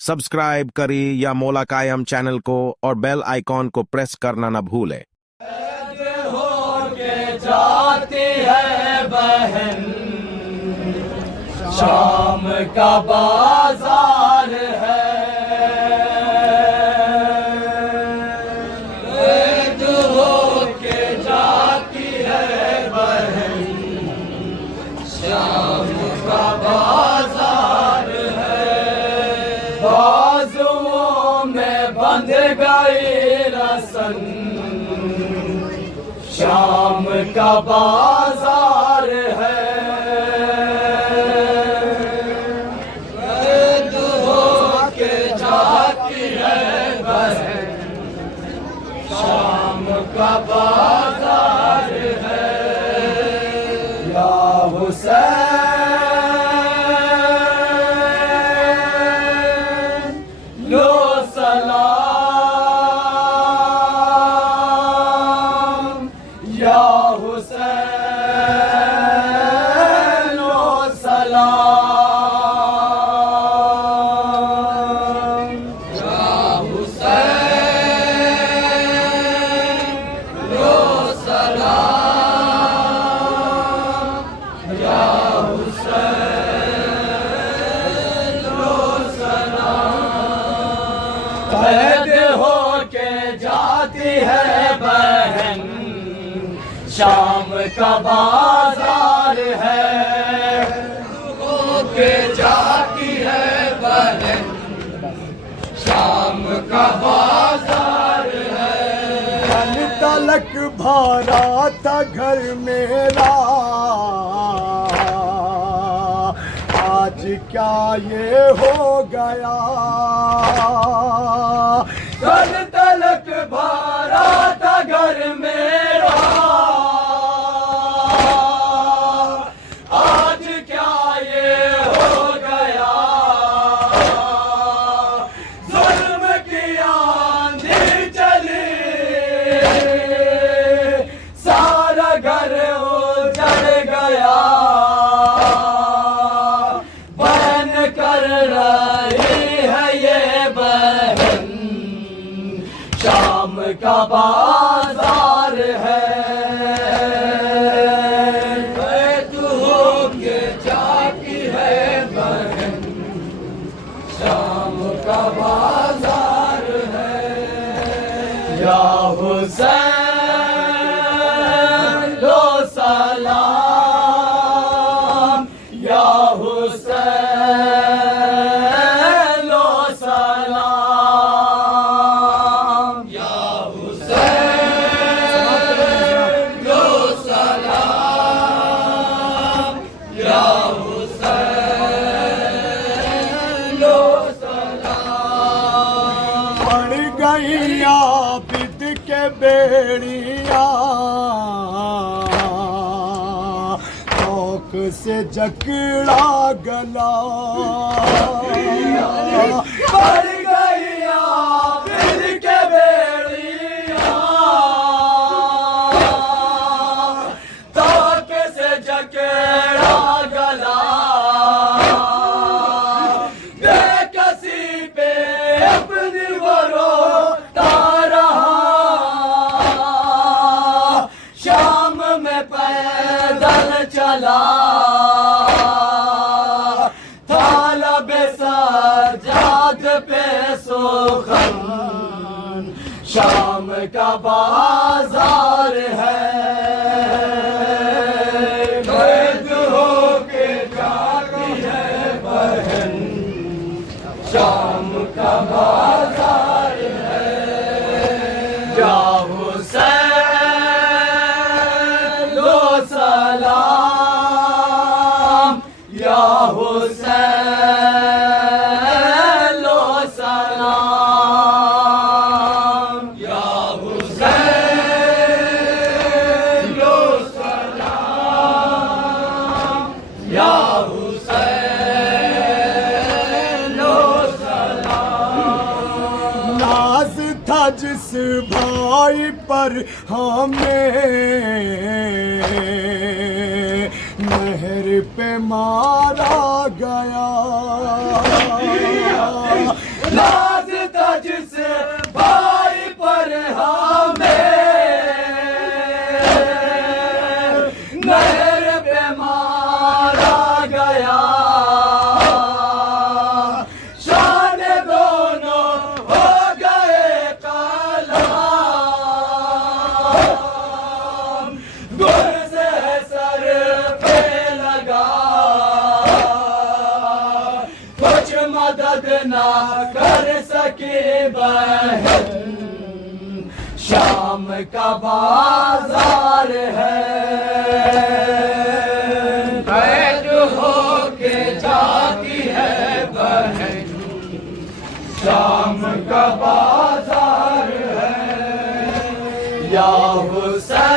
Subscribe करें या मौला कायम चैनल को और बेल आइकॉन को प्रेस करना न भूलें। जाती है बहन शाम का बाजार है, ऐद होके जाती है बहन शाम का बाजार है। बाजुओं में बंध गई रसन शाम का बाजार है, ऐद होके जाती है बहन शाम का बाजार है। या हुसैन लो सलाम, या हुसैन लो सलाम, या हुसैन लो सलाम, या हुसैन लो सलाम। कैद होके जाती है बहन शाम का बाजार है, होके जाती है बहन शाम का बाजार है। कल तलक भरा था घर मेरा, आज क्या ये हो गया। कल तलक भरा था घर मेरा, आज क्या ये हो गया। जुल्म की आंधी चली, सारा घर उजड़ गया। बहन कर रही है ये बहन शाम का बाजार है, कैद होके जाती है बहन शाम का बाजार है। या हुसैन लो सलाम, या हुसैन लो सलाम, या हुसैन लो सलाम, या हुसैन लो सलाम। पड़ गई आबिद के बेड़िया, शौक से जकड़ा गला। पड़ गई आबिद के बेड़िया, ताक से जकेड़ा गला। बेकसी पे अपनी वो रोता रहा, शाम में पैदल चला। थाला बेसजाद पे सुखन शाम का बाजार है, कैद होके जाती है बहन शाम का बाजार है। या हुसैन लो सलाम, या हुसैन लो सलाम, या हुसैन लो सलाम, या हुसैन लो सलाम। नाज था जिस भाई पर हमें, नहर पे मारा गया। नाज था जिस भाई पर हमें, नहर पे मारा गया, शान दोनों हो गए कलाम, गुर से सर पे लगा, कुछ मदद ना कर सके बहन, शाम का बाजार है, बैठ होके जाती है बहन, शाम का बाजार है, या हुसैन